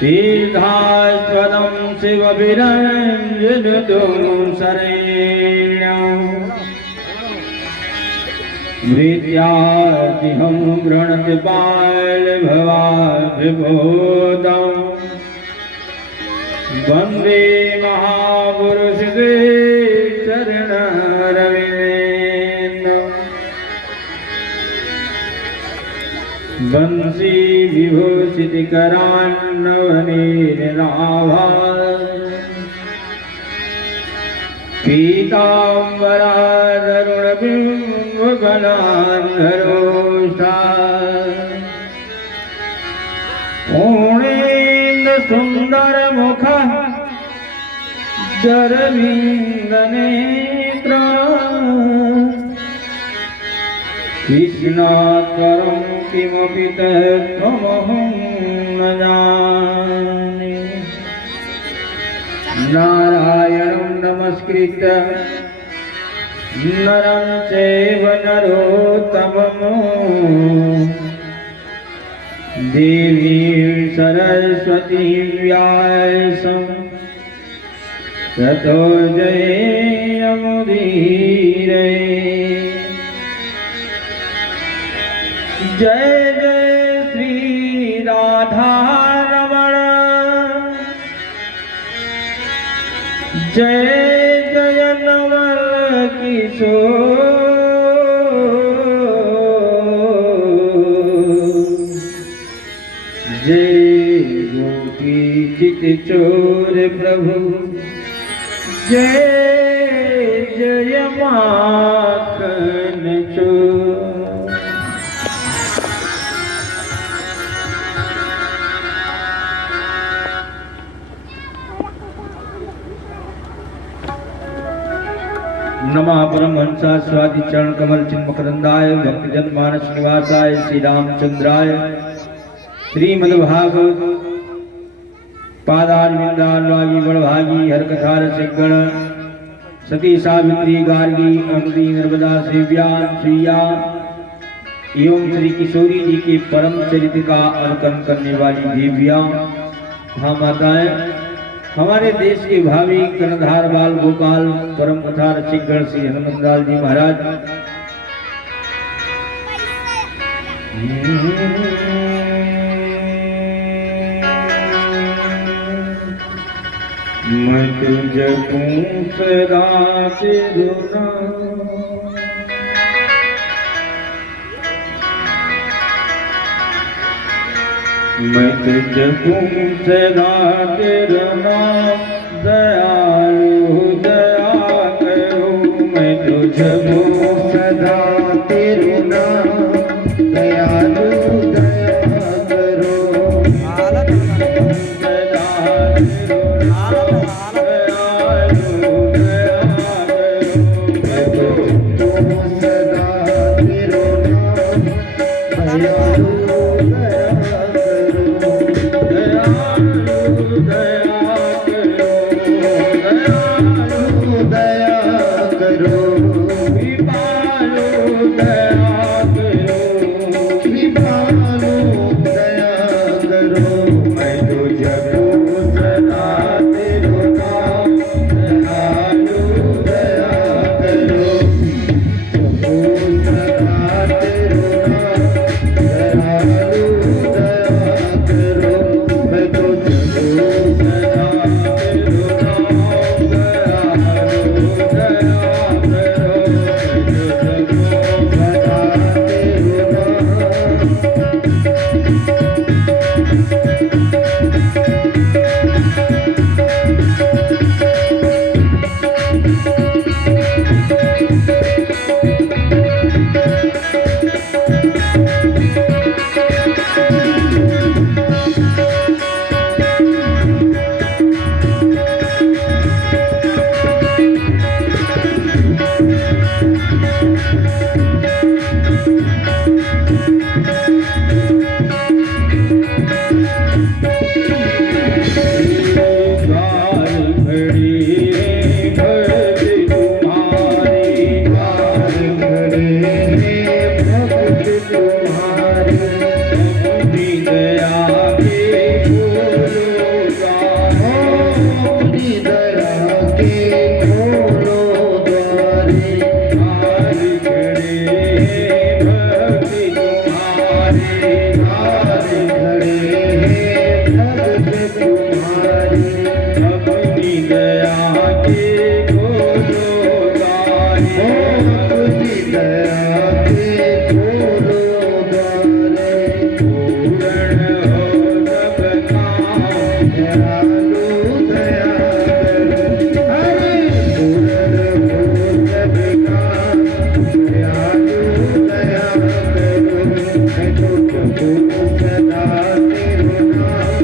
तीर्थास्पदं शिवविरञ्जनदोषरेण्यं मृत्यार्तिहं गृह्णति बालभवाभिभूतं वन्दे महापुरुषे चरणरविन्द्रं बंसी विभूषितकरान्नवनीरनाभाः पीताम्बरारुणबिम्बगलान्धरोष्ठा पूर्णेन्दुसुन्दरमुखः जरविन्दनेत्रा कृष्णात्परं किमपि तत्त्वमहं न जाने। नारायणं नमस्कृत्य नरं चैव नरोत्तमं देवीं सरस्वतीं व्यासं ततो जयमुदीरये। जय जय श्री राधा रमण, जय जय नवल किशोर, जय गोपी चित चोर प्रभु, जय जय माखन चोर। नमः परमहंसा स्वादि चरण कमल चिन्मकरंदाय भक्तजन मानस निवासाय श्री रामचंद्राय श्रीमद्भागवत पादारविंदालवागी बड़भागी हरकथा रसिकगण सती सावित्री गार्गी अमृति नर्मदा सेव्या श्रीया एवं श्री किशोरी जी के परम चरित्र का अनुकरण करने वाली देविया हाँ माताएं, हमारे देश के भावी कर्णधार बाल गोपाल परम कथा रसिकगण श्री हनुमंतलाल जी महाराज मैं तुझे सदा तेरा मैं तुझे सदा तेरा नाम दयालु दया करो। मैं तुझे सदा तेरा नाम दयालु दया करो। सदा तेरा नाम दयालु दया करो। मैं सदा तेरा नाम दयालु तुम्हारी अपनी दया के खोलो द्वार, अपनी दया के खोलो द्वारे हार खड़े हैं भक्ति तुम्हारे, हार खड़े हैं भक्त तुम्हारे अपनी दया के खोलो द्वार, अपनी दया के खोलो द्वारे पूर्ण हो सब काम, दयालु दया करो हरे पूर्ण हो सबका दयालु दया करो मैं तो प्रभु सदा तेरो नाम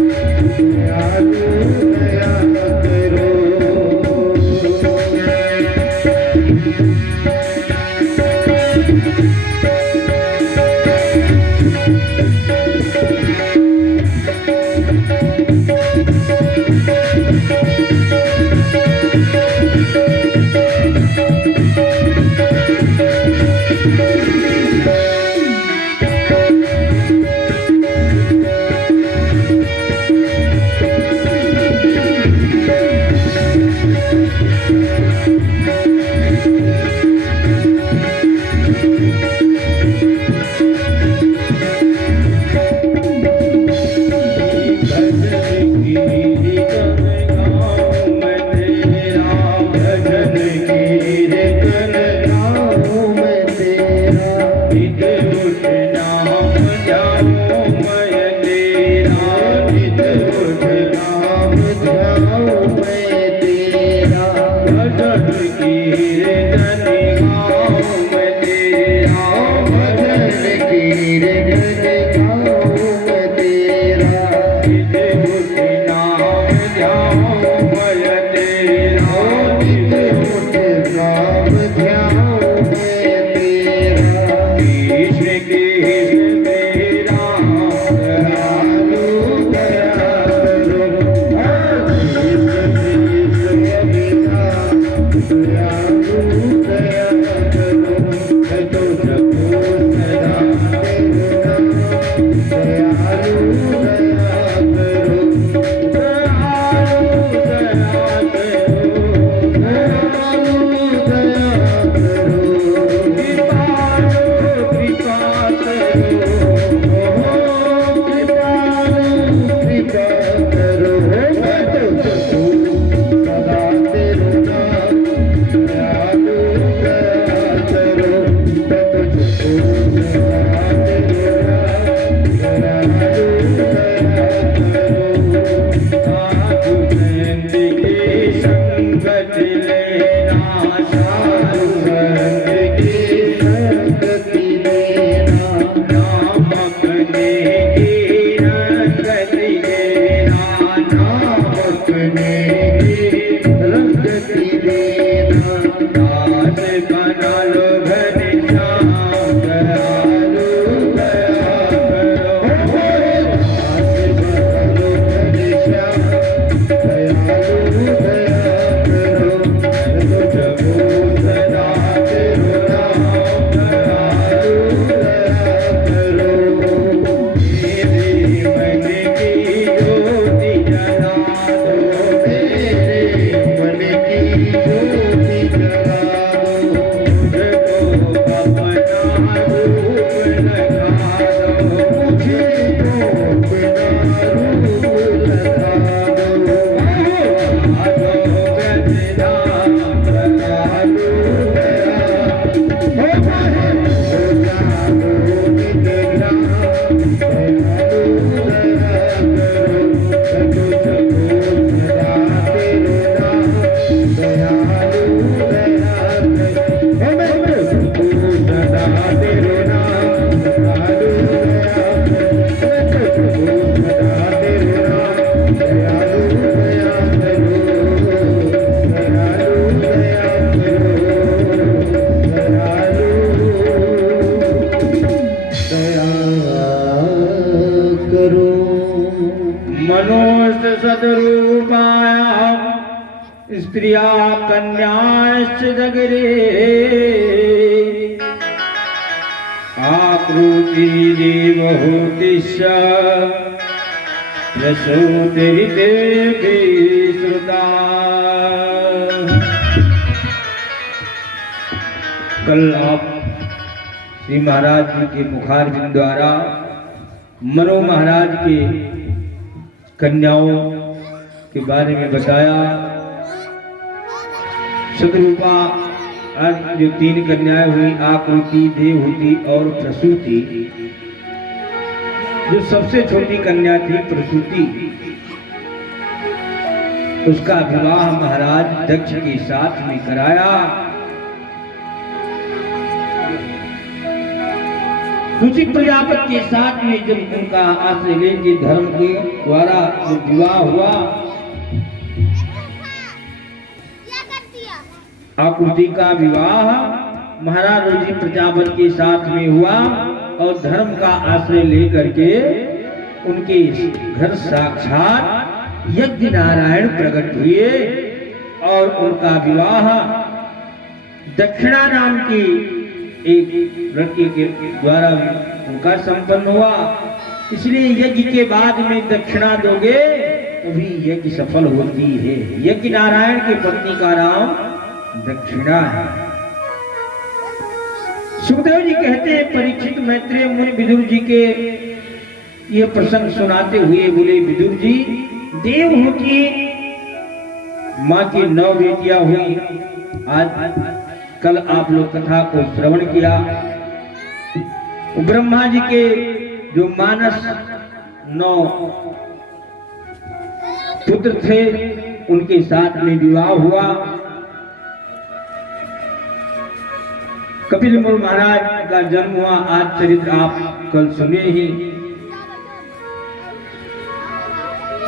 दयालु दया करो स्त्रिया कन्याश्च जगरे आप आकृति देवहूतिश्च प्रसूतिरिते श्रुता। कल आप श्री महाराज जी के मुखारबिंद द्वारा मनो महाराज के कन्याओं के बारे में बताया। शतरूपा आज जो 3 कन्याएं हुई, आकृति, देवहूति और प्रसूति। जो सबसे छोटी कन्या थी प्रसूति, उसका विवाह महाराज दक्ष के साथ में कराया। रुचि प्रजापति के साथ में जब उनका आश्रय लेके धर्म के द्वारा विवाह हुआ, आकृति का विवाह महाराज रुचि प्रजापति के साथ में हुआ और धर्म का आश्रय लेकर के उनके घर साक्षात यज्ञ नारायण प्रकट हुए और उनका विवाह दक्षिणा नाम की एक लड़की के द्वारा उनका संपन्न हुआ। इसलिए यज्ञ के बाद में दक्षिणा दोगे तभी यज्ञ सफल होती है। यज्ञ नारायण की पत्नी का नाम दक्षिणा है। सुखदेव जी कहते हैं परीक्षित मैत्रेय मुनि विदुर जी के ये प्रसंग सुनाते हुए बोले, विदुर जी, देवहूति माँ की 9 बेटियां हुई। आज कल आप लोग कथा को श्रवण किया। ब्रह्मा जी के जो मानस 9 पुत्र थे, उनके साथ में विवाह हुआ। कपिल मुनि महाराज का जन्म हुआ। आज चरित्र आप कल सुने ही।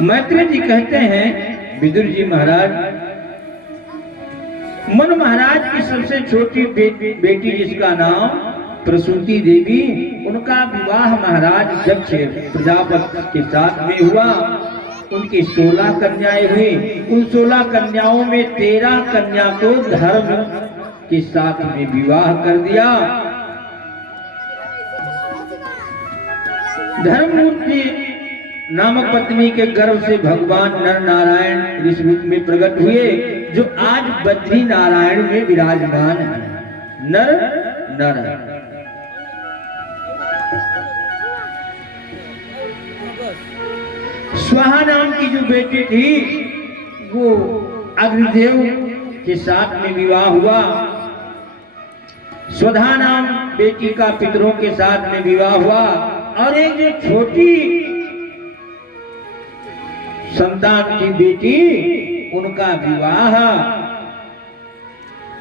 मैत्रेय जी कहते हैं, विदुर जी महाराज, मन महाराज की सबसे छोटी बेटी जिसका नाम प्रसूति देवी, उनका विवाह महाराज दक्ष प्रजापति के साथ में हुआ। उनकी 16 कन्याएं हुई। उन 16 कन्याओं में 13 कन्या को धर्म के साथ में विवाह कर दिया। धर्ममूर्ति नामक पत्नी के गर्भ से भगवान नर नारायण इस रूप में प्रकट हुए, जो आज बद्री नारायण में विराजमान है। नर नर स्वाहा नाम की जो बेटी थी, वो अग्निदेव के साथ में विवाह हुआ। स्वधा नाम बेटी का पितरों के साथ में विवाह हुआ। और एक जो छोटी संतान की बेटी, उनका विवाह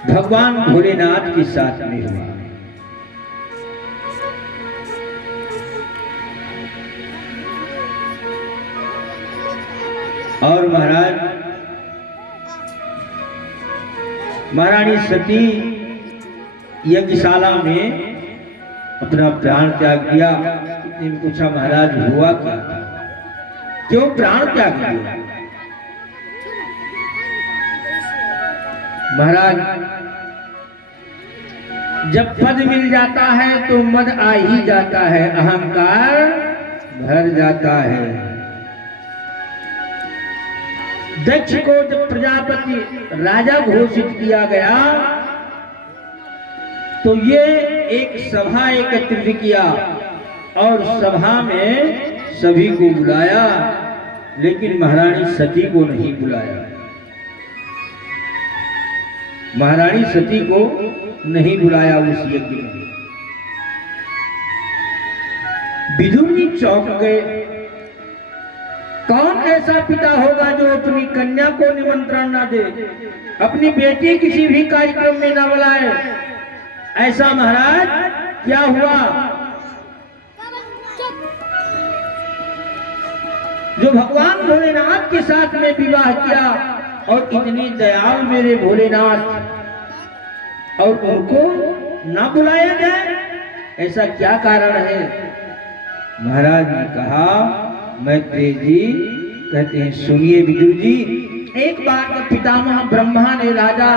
भगवान भोलेनाथ के साथ में हुआ। और महारानी सती यज्ञशाला में अपना प्राण त्याग दिया। कितने में पूछा, महाराज हुआ क्या, क्यों प्राण त्याग दिया? महाराज, जब पद मिल जाता है तो मद आ ही जाता है, अहंकार भर जाता है। दक्ष को जब प्रजापति राजा घोषित किया गया तो ये एक सभा एकत्रित किया और सभा में सभी को बुलाया, लेकिन महारानी सती को नहीं बुलाया। महारानी सती को नहीं बुलाया उस यज्ञ में। विदुर जी चौंक गए। कौन ऐसा पिता होगा जो अपनी कन्या को निमंत्रण न दे, अपनी बेटी किसी भी कार्यक्रम में न बुलाए? ऐसा महाराज क्या हुआ? जो भगवान भोलेनाथ के साथ में विवाह किया और इतनी दयाल मेरे भोलेनाथ, और उनको ना बुलाया जाए, ऐसा क्या कारण है? महाराज ने कहा, मैत्रेय जी कहते हैं, सुनिए विदुर जी, एक बार जब पितामह ब्रह्मा ने राजा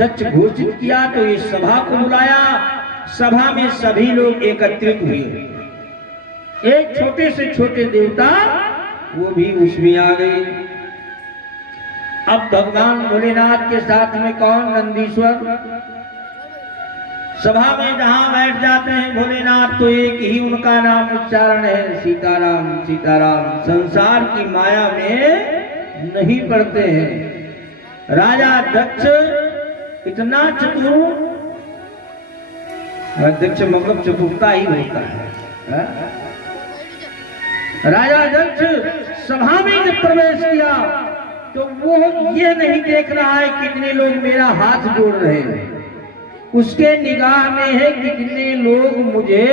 दक्ष घोषित किया तो इस सभा को बुलाया। सभा में सभी लोग एकत्रित हुए। एक छोटे से छोटे देवता वो भी उसमें आ गए। अब भगवान भोलेनाथ के साथ में कौन? नंदीश्वर। सभा में जहां बैठ जाते हैं भोलेनाथ तो एक ही उनका नाम उच्चारण है, सीताराम सीताराम। संसार की माया में नहीं पड़ते हैं। राजा दक्ष इतना चतुर, दक्ष मतलब चतुरता ही होता है। राजा दक्ष सभा में जब प्रवेश किया तो वो ये नहीं देख रहा है कितने लोग मेरा हाथ जोड़ रहे हैं, उसके निगाह में है कितने लोग मुझे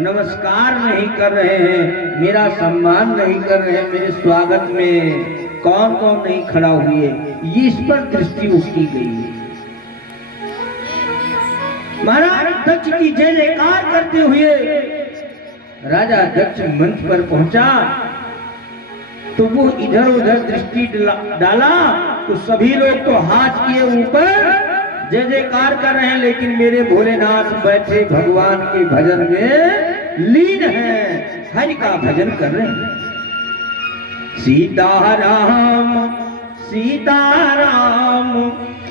नमस्कार नहीं कर रहे हैं, मेरा सम्मान नहीं कर रहे हैं, मेरे स्वागत में कौन कौन नहीं खड़ा हुए। ये इस पर दृष्टि उसकी गई है। महाराज दक्ष की जय जयकार करते हुए राजा दक्ष मंच पर पहुंचा तो वो इधर उधर दृष्टि डाला तो सभी लोग तो हाथ किए ऊपर जय जयकार कर रहे हैं, लेकिन मेरे भोलेनाथ बैठे भगवान के भजन में लीन हैं, हरि का भजन कर रहे हैं। सीताराम सीताराम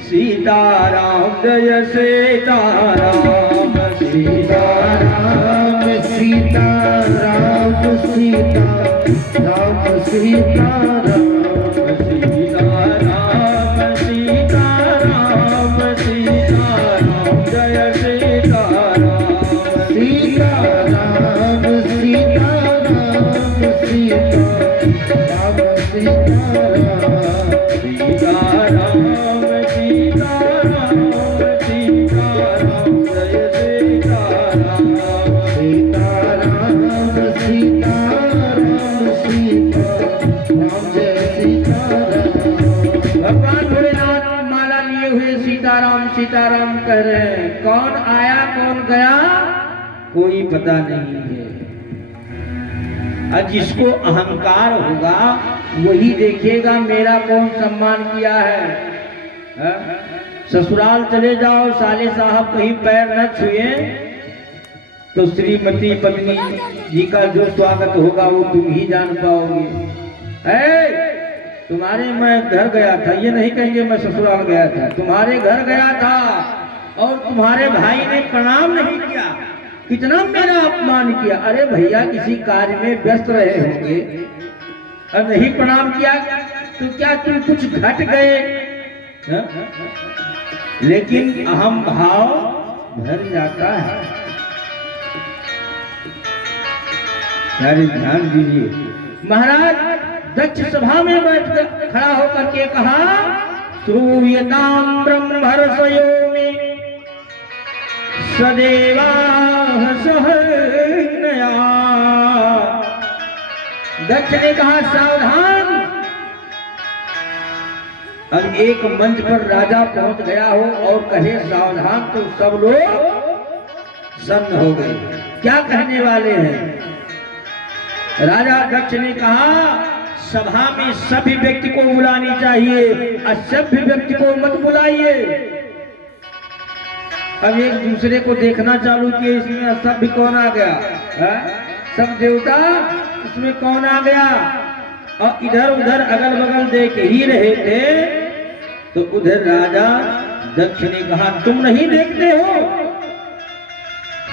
सीताराम जय सीताराम सीताराम सीताराम सीताराम सीताराम सीताराम सीताराम सीताराम जय सीताराम सीताराम सीताराम सीताराम सीताराम सीताराम सीताराम सीताराम जय सीताराम सीताराम सीताराम सीताराम जय सीताराम। भगवान भोलेनाथ माला लिए हुए सीताराम सीताराम कह रहे हैं। कौन आया कौन गया कोई पता नहीं है। और जिसको अहंकार होगा वही देखेगा मेरा कौन सम्मान किया है। ससुराल चले जाओ, साले साहब कहीं पैर न छुए तो श्रीमती पत्नी जी का जो स्वागत होगा वो तुम ही जान पाओगे। तुम्हारे मैं घर गया था, ये नहीं कहेंगे मैं ससुराल गया था, तुम्हारे घर गया था और तुम्हारे भाई ने प्रणाम नहीं किया, कितना मेरा अपमान किया। अरे भैया किसी कार्य में व्यस्त रहे होंगे और नहीं प्रणाम किया तो क्या तुम कुछ घट गए? लेकिन अहम भाव भर जाता है। सारे ध्यान दीजिए। महाराज दक्ष सभा में बैठ कर खड़ा होकर के कहा, श्रूयतां ब्रह्मर्षयो में सदेवा सहनया। दक्ष ने कहा सावधान। अब एक मंच पर राजा पहुंच गया हो और कहे सावधान तो सब लोग सन्न हो गए, क्या कहने वाले हैं। राजा दक्ष ने कहा सभा में सभ्य व्यक्ति को बुलानी चाहिए, असभ्य व्यक्ति को मत बुलाइए। अब एक दूसरे को देखना चालू किए, इसमें असभ्य कौन आ गया है? सब देवता इसमें कौन आ गया? और इधर उधर अगल बगल देख ही रहे थे तो उधर राजा दक्ष ने कहा तुम नहीं देखते हो,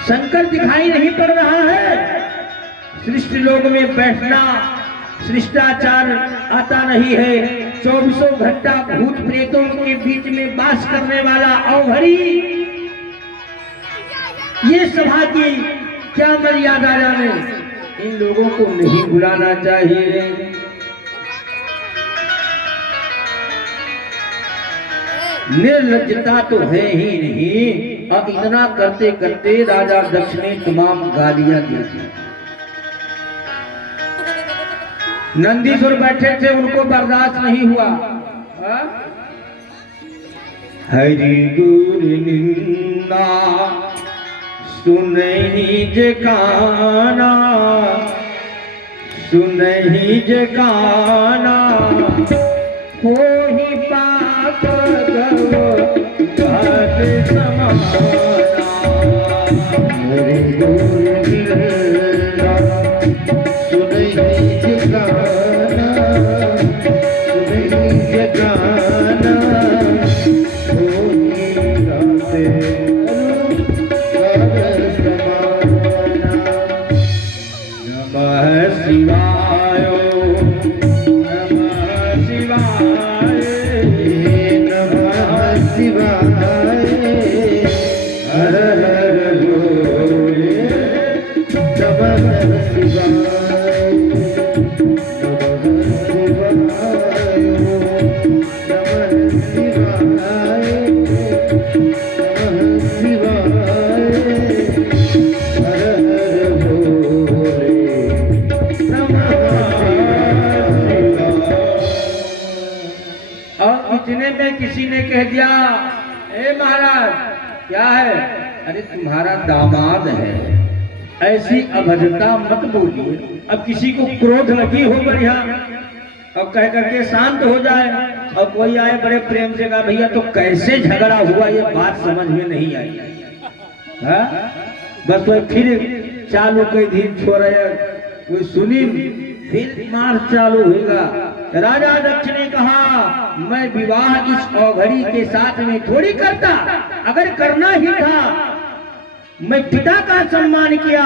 शंकर दिखाई नहीं पड़ रहा है? सृष्टि लोक में बैठना शिष्टाचार आता नहीं है, 24 घंटा भूत प्रेतों के बीच में वास करने वाला अवहरी, ये सभा की क्या मर्यादा जाने, इन लोगों को नहीं बुलाना चाहिए। निर्लज्जता तो है ही नहीं। अब इतना करते करते राजा दक्ष ने तमाम गालियां दी थी। नंदीश्वर बैठे थे, उनको बर्दाश्त नहीं हुआ। हरि गुरु निंदा सुनहि जे काना, सुनहि जे काना, होहि पाप गो घट समाना। हरि बोल गिरना सुनहि जगाना सुनहि जगाना होई राते कर समाना नमः शिवाय नमः शिवाय नमः शिवाय हर हर भोले नमः शिवाय नमः शिवाय नमः शिवाय नमः शिवाय हर हर भोले नमः और इतने में किसी ने कह दिया, ए महाराज क्या है? अरे तुम्हारा दामाद है, ऐसी अभद्रता मत बोलिए। अब किसी को क्रोध लगी हो बढ़िया, अब कह करके शांत हो जाए, और कोई आए बड़े प्रेम से कहा भैया तो कैसे झगड़ा हुआ, ये बात समझ में नहीं आई। हाँ? बस वो फिर चालू कई दिन छोड़ कोई सुनी, फिर मार चालू होगा। राजा दक्ष ने कहा मैं विवाह इस औघड़ी के साथ में थोड़ी करता, अगर करना ही था मैं पिता का सम्मान किया,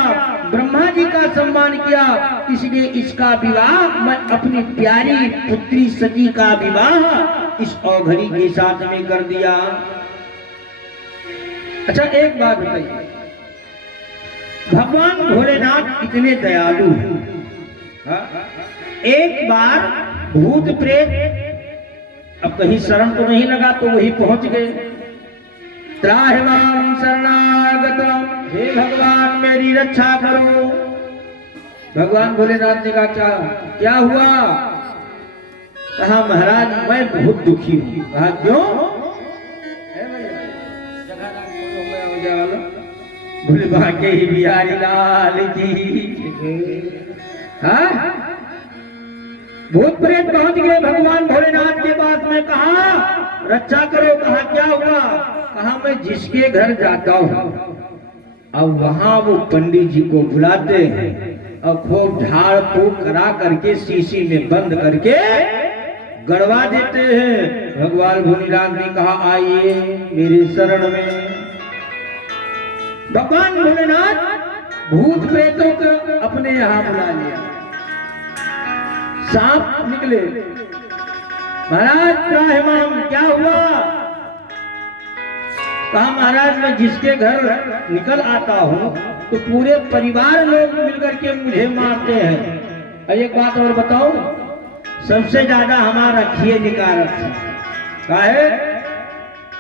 ब्रह्मा जी का सम्मान किया, इसलिए इसका विवाह मैं अपनी प्यारी पुत्री सती का विवाह इस औघड़ी के साथ में कर दिया। अच्छा एक बात बताइए, भगवान भोलेनाथ इतने दयालु हैं, हाँ? एक बार भूत प्रेत अब कहीं शरण तो नहीं लगा तो वही पहुंच गए। त्राहिमाम शरणागतम, हे भगवान मेरी रक्षा करो। भगवान भोलेनाथ ने कहा क्या हुआ? कहा महाराज मैं बहुत दुखी हूँ। कहा क्यों? बोले बाके ही बिहारी लाल की। हाँ? भूत प्रेत पहुंच गए भगवान भोलेनाथ के पास में, कहा रक्षा करो। कहा क्या हुआ? कहा मैं जिसके घर जाता हूँ अब वहां वो पंडित जी को बुलाते हैं और खूब झाड़ फूक करा करके शीशी में बंद करके गड़वा देते हैं। भगवान भोलेनाथ ने कहा आइए मेरे शरण में। भगवान भोलेनाथ भूत प्रेतों को अपने यहाँ बुला लिया। सांप निकले, महाराज त्राहिमाम क्या हुआ? कहा महाराज मैं जिसके घर निकल आता हूँ तो पूरे परिवार लोग मिलकर के मुझे मारते हैं। और एक बात और बताऊं, सबसे ज्यादा हमारा खिए निकारक था। काहे?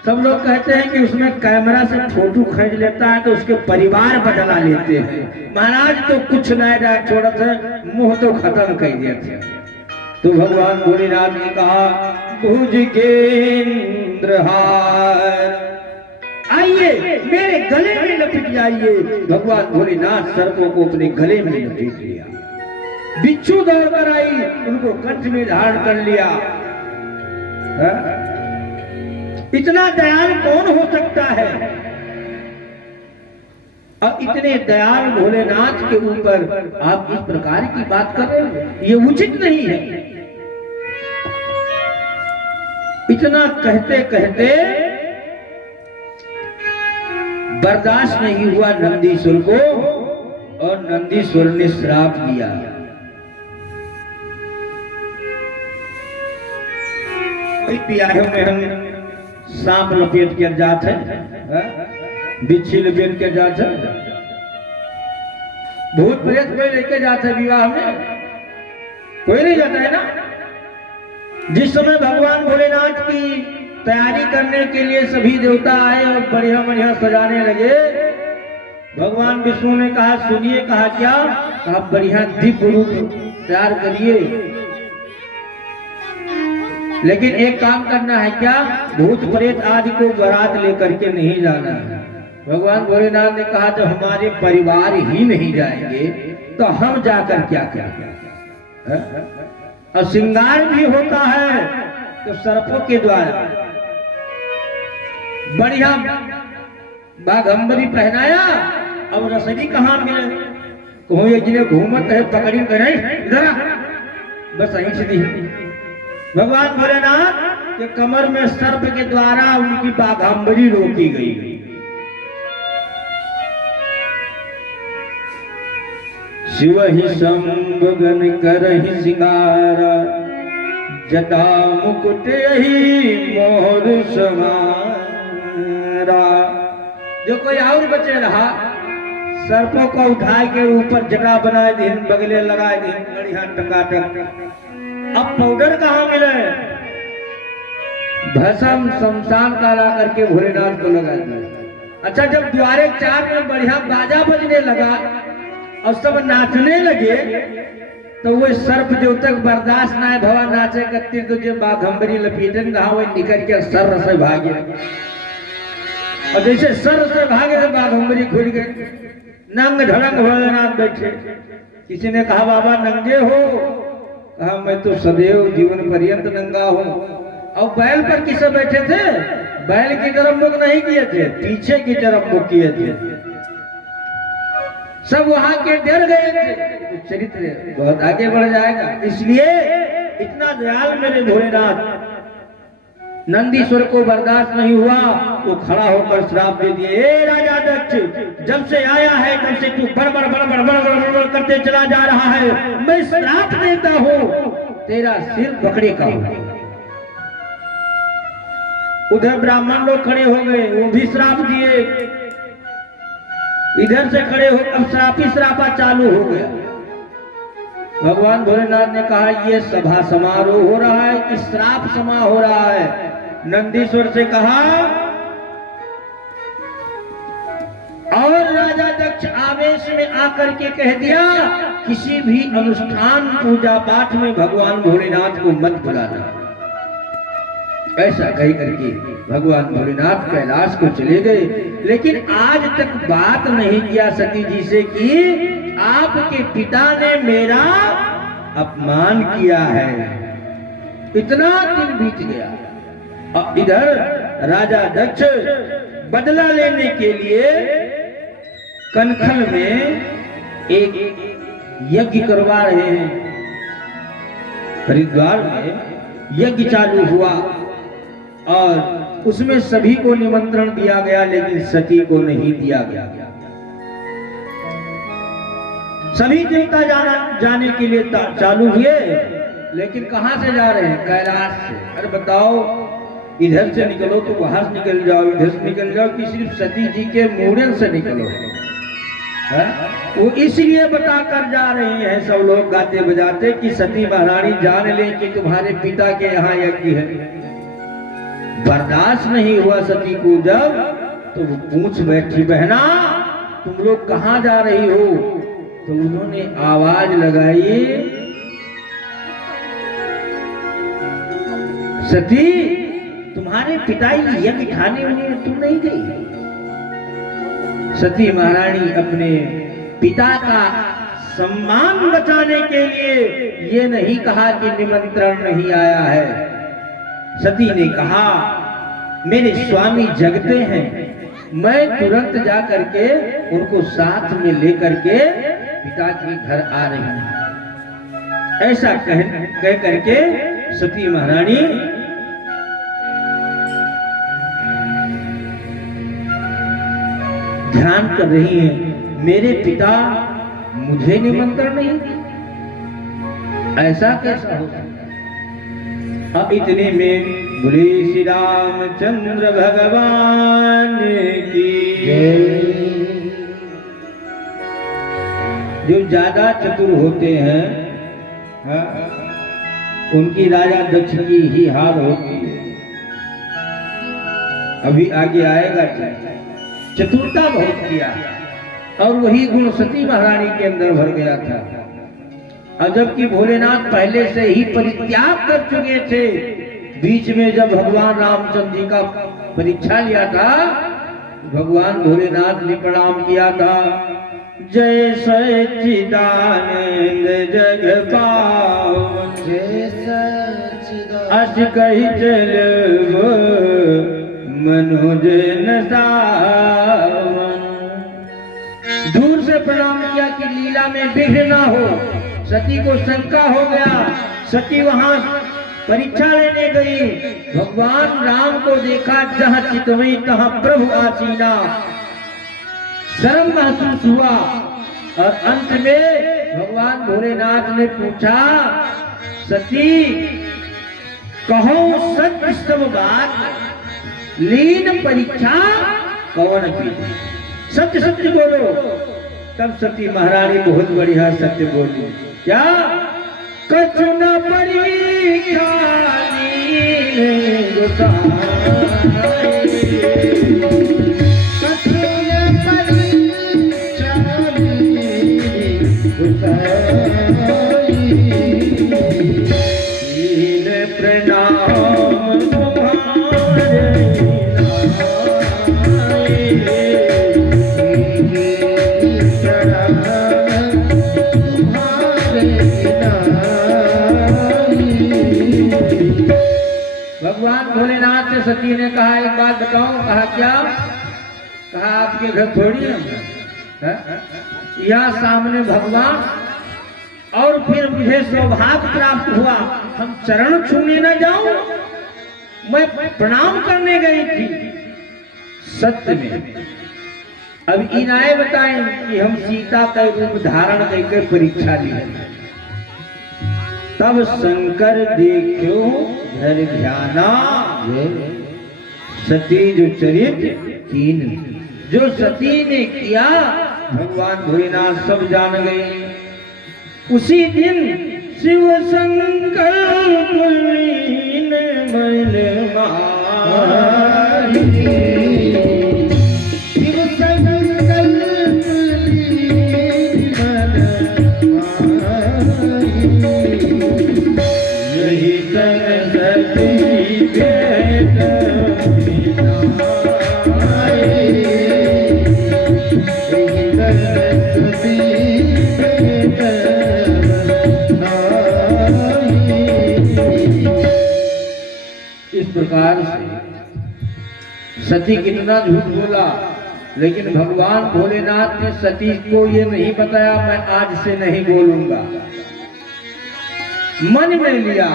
सब लोग कहते हैं कि उसमें कैमरा से फोटो खींच लेता है तो उसके परिवार बदला लेते हैं। महाराज तो कुछ नहीं छोड़त है, मुंह तो खत्म कर देते। तो भगवान भोलेनाथ ने कहा भुज केंद्रहार आइए मेरे गले में लपेट जाइए। भगवान भोलेनाथ सर्पों को अपने गले में लपेट लिया। बिच्छू दौड़कर आई, उनको कंठ में धारण कर लिया। हा? इतना दयालु कौन हो सकता है? और इतने दयालु भोलेनाथ के ऊपर आप इस प्रकार की बात कर रहे हो, ये उचित नहीं है। इतना कहते कहते बर्दाश्त नहीं हुआ नंदीश्वर को, और नंदीश्वर ने श्राप दिया। प्यारों में हम सांप लपेट कर जाते, बिच्छी लपेट कर जाते, भूत प्रेत कोई लेके जाते विवाह में? कोई नहीं जाता है ना। जिस समय भगवान भोलेनाथ की तैयारी करने के लिए सभी देवता आए और बढ़िया बढ़िया सजाने लगे, भगवान विष्णु ने कहा सुनिए। कहा क्या? आप बढ़िया दिव्य रूप तैयार करिए, लेकिन एक काम करना है। क्या? भूत प्रेत आदि को बारात लेकर के नहीं जाना है। भगवान भोलेनाथ ने कहा जब हमारे परिवार ही नहीं जाएंगे तो हम जाकर क्या करेंगे? और श्रृंगार भी होता है तो सर्पों के द्वारा बढ़िया बाघंबरी पहनाया अब रसरी कहाँ मिले? कहूँ ये जिन्हें घूमत है पकड़ी करे इधर बस यहीं से दी। भगवान भोलेनाथ के कमर में सर्प के द्वारा उनकी बाघांबरी रोकी गई। शिव ही संबगन करहि सिंगारा, जटा मुकुट ही मोर समारा। जो कोई और बचे रहा, सर्पों को उठाए के ऊपर जटा बनाए दिन, बगले लगाए दिन, बढ़िया टकाटक। अब पाउडर कहाँ मिले? भस्म शमशान का ला करके भोलेनाथ को लगा दिया। अच्छा, जब द्वारे 4 में बढ़िया बाजा बजने लगा और सब नाचने लगे, तो वो सर्प जो तक बर्दाश्त ना है भवा नाचे कत्तिर तो जो बाघंबरी लपेटन रहा वो निकल के सर से भागे। और जैसे सर से भागे तो बाघंबरी खुल गए। नंग धड़ंग भोलेनाथ बैठे। किसी ने कहा बाबा नंगे हो? कहा मैं तो सदैव जीवन पर्यंत नंगा हूँ। और बैल पर किसे बैठे थे? बैल की तरफ मुख नहीं किए थे, पीछे की तरफ मुख किए थे। सब वहां के डर गए थे। तो चरित्र बहुत आगे बढ़ जाएगा। इसलिए इतना दयाल मेरे भोलेनाथ। नंदीश्वर को बर्दाश्त नहीं हुआ, वो खड़ा होकर श्राप दे दिए। ए राजा दक्ष, जब से आया है तब से तू बड़बड़ बड़बड़ बड़बड़ बड़बड़ करते चला जा रहा है। मैं श्राप देता हूँ, तेरा सिर पकड़े का हो। उधर ब्राह्मण लोग खड़े हो गए, वो भी श्राप दिए। इधर से खड़े हो, अब श्रापी श्रापा चालू हो गया। भगवान भोलेनाथ ने कहा ये सभा समारोह हो रहा है कि श्राप समा हो रहा है? नंदीश्वर से कहा। और राजा दक्ष आवेश में आकर के कह दिया किसी भी अनुष्ठान पूजा पाठ में भगवान भोलेनाथ को मत बुलाना। ऐसा कह करके भगवान भोलेनाथ कैलाश को चले गए। लेकिन आज तक बात नहीं किया सती जी से कि आपके पिता ने मेरा अपमान किया है। इतना दिन बीत गया। और इधर राजा दक्ष बदला लेने के लिए कनखल में एक यज्ञ करवा रहे हैं। हरिद्वार में यज्ञ चालू हुआ और उसमें सभी को निमंत्रण दिया गया, लेकिन सती को नहीं दिया गया। सभी देवता जाने के लिए चालू हुए, लेकिन कहां से जा रहे हैं? कैलाश से। अरे बताओ, इधर से निकलो तो वहां से निकल जाओ, इधर से निकल जाओ कि सिर्फ सती जी के मूड़न से निकलो। वो इसलिए बताकर जा रही हैं सब लोग गाते बजाते कि सती महारानी जान ले कि तुम्हारे पिता के यहाँ यज्ञ है। बर्दाश्त नहीं हुआ सती को जब, तो वो पूछ बैठी बहना तुम लोग कहाँ जा रही हो? तो उन्होंने आवाज लगाई, सती तुम्हारे पिताजी यज्ञ ठाने हुए, तुम नहीं गई? सती महारानी अपने पिता का सम्मान बचाने के लिए ये नहीं कहा कि निमंत्रण नहीं आया है। सती ने कहा मेरे स्वामी जगते हैं, मैं तुरंत जा करके उनको साथ में लेकर के पिता के घर आ रही हूं। ऐसा कह करके सती महारानी ध्यान कर रही हैं, मेरे पिता मुझे निमंत्रण नहीं दिया, ऐसा कैसा हो सकता? अब इतने में बोले श्री रामचंद्र भगवान की जो ज्यादा चतुर होते हैं उनकी राजा दक्ष की ही हार होती है। अभी आगे आएगा। चतुरता बहुत किया और वही गुण सती महारानी के अंदर भर गया था। और जबकि भोलेनाथ पहले से ही परित्याग कर चुके थे, बीच में जब भगवान रामचंद्र जी का परीक्षा लिया था, भगवान भोलेनाथ ने प्रणाम किया था, जय सच्चिदानंद जग पावन, जय सच्चिदानंद अस कही चलो मनोज न सावन। दूर से प्रणाम किया कि लीला में विघ्न ना हो। सती को शंका हो गया। सती वहां परीक्षा लेने गई। भगवान राम को देखा, जहां चितवई तहां प्रभु आसीना। शर्म महसूस हुआ और अंत में भगवान भोलेनाथ ने पूछा, सती कहो सत्य सब बात, लीन परीक्षा कौन की? सत्य सत्य बोलो। तब सती महारानी बहुत बढ़िया सत्य बोली। क्या? कछु न परीक्षा लीन गोसाई, कछु न परीक्षा लीन गोसाई, लीन प्रणाम तुम्हारे भगवान भोलेनाथ से सती ने कहा, एक बात बताओ। कहा क्या? कहा आपके घर थोड़ी है, यहाँ सामने भगवान, और फिर मुझे सौभाग्य प्राप्त हुआ, हम चरण छूने न जाऊं? मैं प्रणाम करने गई थी। सत्य में अब इनाए बताएं कि हम सीता का रूप धारण करके परीक्षा ली। तब शंकर देखो धर ध्याना, सती जो चरित्र कीन, जो सती ने किया भगवान भोलेनाथ सब जान गए। उसी दिन शिव संकल्प लीन मन मारी, शिव संकल्प लीन मन मारी, यही तन सती भेंट आए, यही तन सती भेंट आई। इस प्रकार से सती कितना झूठ बोला, लेकिन भगवान भोलेनाथ ने सती को ये नहीं बताया मैं आज से नहीं बोलूंगा। मन में लिया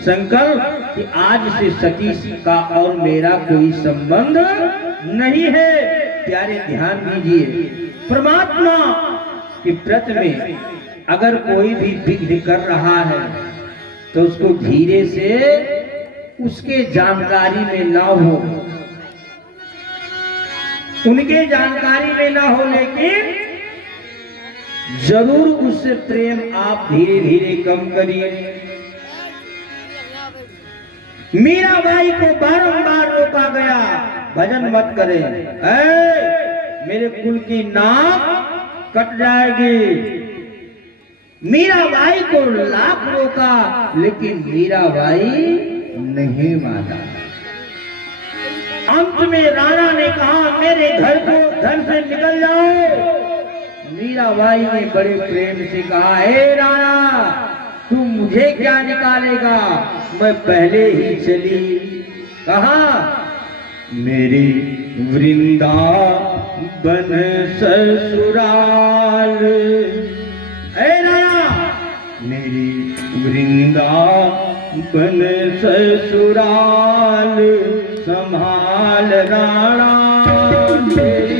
संकल्प कि आज से सती का और मेरा कोई संबंध नहीं है। प्यारे ध्यान दीजिए, परमात्मा की व्रत में अगर कोई भी विघ्न कर रहा है तो उसको धीरे से उसके जानकारी में ना हो, उनके जानकारी में ना हो, लेकिन जरूर उससे प्रेम आप धीरे धीरे कम करिए। मीराबाई को बारंबार रोका गया, भजन मत करें, मेरे कुल की नाक कट जाएगी। मीराबाई को लाख रोका, लेकिन मीराबाई नहीं माना। अंत में राणा ने कहा, मेरे घर से निकल जाओ। मीराबाई ने बड़े प्रेम से कहा, हे राणा, तू मुझे क्या निकालेगा, मैं पहले ही चली। कहा, मेरी वृंदावन ससुराल, हे राणा, मेरी वृंदावन ससुराल, संभाल राणा तेरी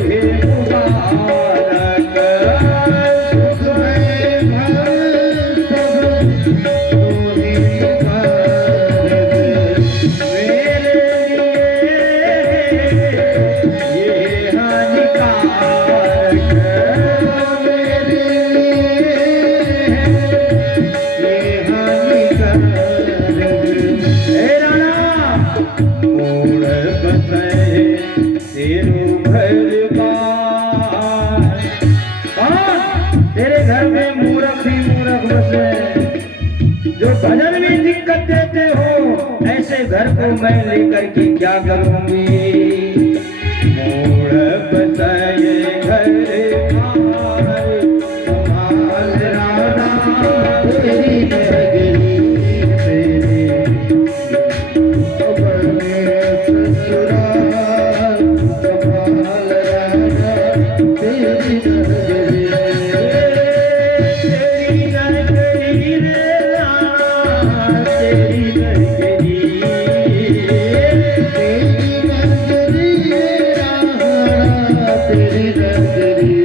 हे मुबारक सुख में भर सब तोहे कारग। मेरे लिए ये हानिकारक मेरे ये हानिकारग। हे राणा मोड़ बसे तेरो घर बार। कौन तेरे घर में मूर्ख ही मूर्ख बसे, जो भजन में दिक्कत देते हो, ऐसे घर को मैं लेकर के क्या करूंगी। मोड़ बसे घर बार, संभाल राणा तेरी नगरी तेरे बने ससुराल। संभाल राणा तेरी नगरी। तेरी नगरी रे राणा, तेरी नगरी। तेरी नगरी राणा तेरी नगरी।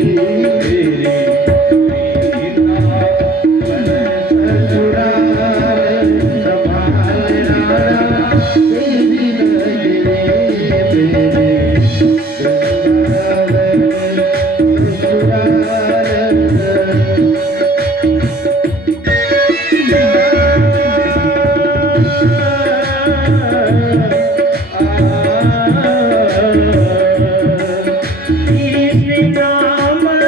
ससुराल संभाल राणा तेरी नगरी। मेरे वृंदावन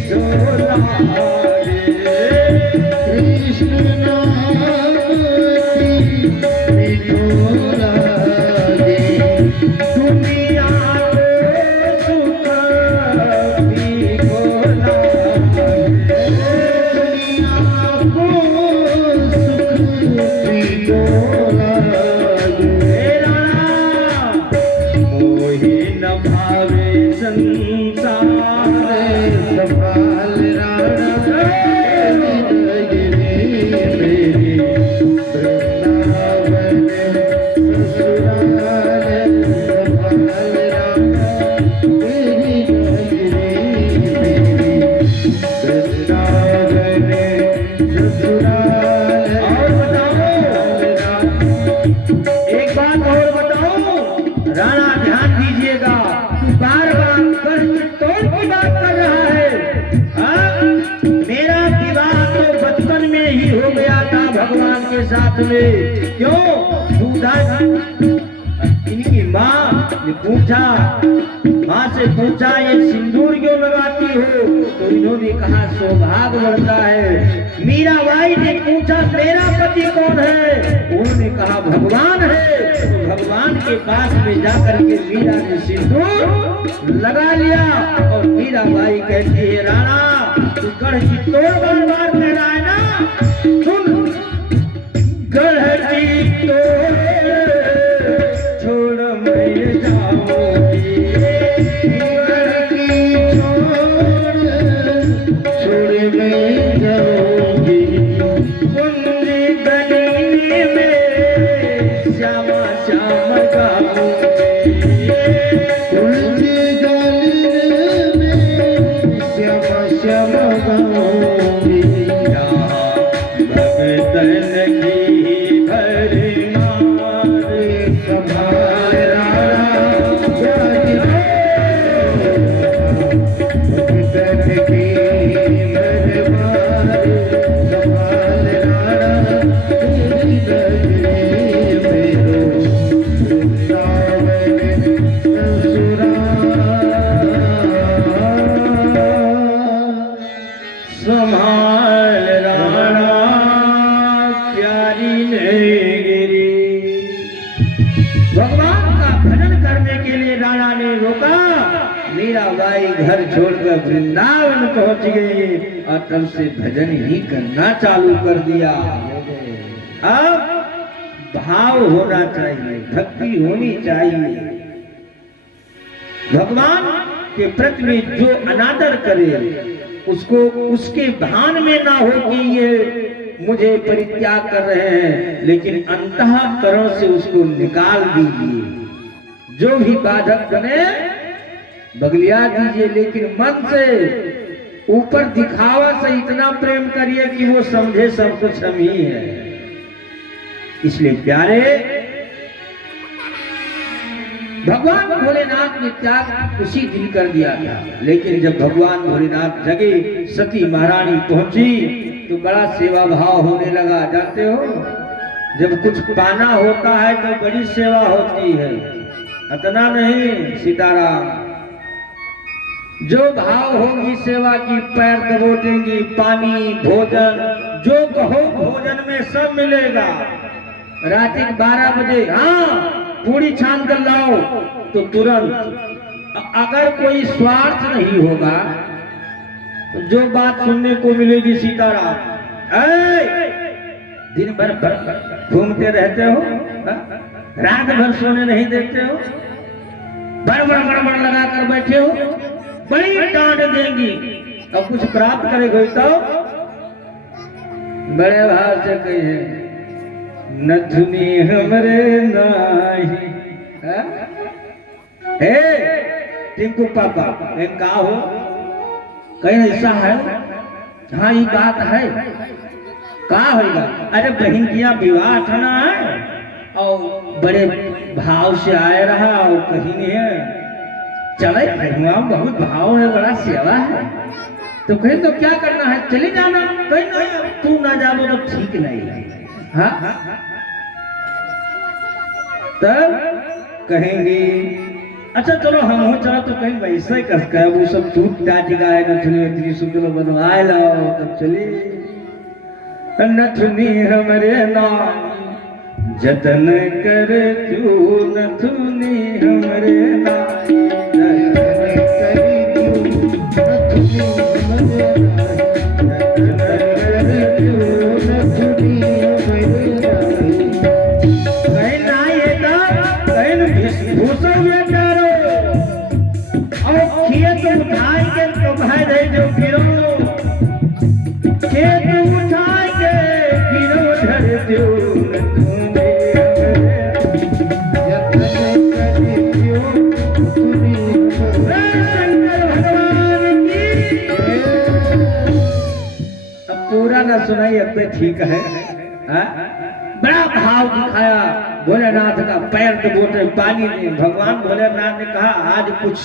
ससुराल। कृष्ण नाम मीठो लागे। दुनिया को सुख भी दुनिया को सुख पीतो लागे। मोहि न भावे संसार। संभाल राणा तेरी नगरी। मेरे वृंदावन ससुराल। संभाल राणा तेरी नगरी। मेरे वृंदावन ससुराल। और बताओ, एक बात और बताओ राणा, ध्यान दीजिएगा। तू बार बार कष्ट तोड़ की बात कर रहा है। हाँ? मेरा विवाह तो बचपन में ही हो गया था भगवान के साथ में। क्यों? दूधा इनकी माँ ने पूछा, माँ से पूछा ये सिंदूर क्यों लगाती हो, तो इन्होंने कहा सौभाग्य बढ़ता है। मीराबाई ने पूछा मेरा पति कौन है, उन्होंने कहा भगवान है। तो भगवान के पास में जाकर के मीरा ने सिंदूर लगा लिया। और मीराबाई कहती है राणा, तू गढ़ की तोड़ बार बार कह रहा है ना, सुन। गढ़ की तोड़ छोड़ मैं जाऊंगी। गढ़ की छोड़ मैं जाऊंगी। कुंज गली में श्यामा श्याम गाऊंगी। कुंज गली में श्याम श्याम गाऊंगी। यहाँ भगतन की भरमार। संभाल राणा जाति भगतन की भरमार। संभाल राणा तेरी नगरी। मेरो वृंदावन ससुराल। संभाल राणा प्यारी नगरी। भगवान का भजन करने के लिए राणा ने रोका। मीराबाई घर छोड़कर वृंदावन पहुंच गई और तब से भजन ही करना चालू कर दिया। अब भाव होना चाहिए, भक्ति होनी चाहिए। भगवान के प्रति में जो अनादर करे उसको उसके भान में ना हो कि ये मुझे परित्याग कर रहे हैं, लेकिन अंतःकरण से उसको निकाल दीजिए। जो भी बाधक बने बगलिया दीजिए, लेकिन मन से ऊपर दिखावा से इतना प्रेम करिए कि वो समझे सब कुछ हम ही है। इसलिए प्यारे, भगवान भोलेनाथ ने त्याग उसी दिन कर दिया था, लेकिन जब भगवान भोलेनाथ जगे, सती महारानी पहुंची तो बड़ा सेवा भाव होने लगा। जानते हो, जब कुछ पाना होता है तो बड़ी सेवा होती है, इतना नहीं। सीताराम, जो भाव होगी सेवा की, पैर दबो देंगी, पानी भोजन जो कहो भोजन में सब मिलेगा। रात 12 बजे हाँ पूरी छान कर लाओ तो तुरंत। अगर कोई स्वार्थ नहीं होगा तो जो बात सुनने को मिलेगी, सीताराम दिन भर घूमते रहते हो, रात भर सोने नहीं देते हो, बड़ लगा कर बैठे हो, बड़ी डांट देंगी। अब कुछ प्राप्त करेगा तो बड़े भाव से कहिए, नथुनी हमरे नाही। हे टिंकू पापा, एक का हो कहीं ऐसा है? हाँ ये बात है, का होगा? अरे बहन किया विवाह ठना है और बड़े भाव से आए रहा और कहीं नहीं है। चले वहाँ बहुत भाव है, बड़ा सेवा है, तो कहीं तो क्या करना है, चले जाना। कहीं ना तू ना जाओ तो ठीक नहीं है। हाँ तब कहेंगे अच्छा चलो हम हो चलो, तो कहीं वैसे ही कर वो सब टूट टाट गाए नथुनी इतनी सुंदर बनवाए लाओ, तब चले। नथुनी हमरे नाम जतन कर तू, नथुनी हमरे नाम सुनाई अब तो ठीक है। बड़ा भाव दिखाया भोलेनाथ का, पैर के बोटे पानी दे। भगवान भोलेनाथ ने कहा आज कुछ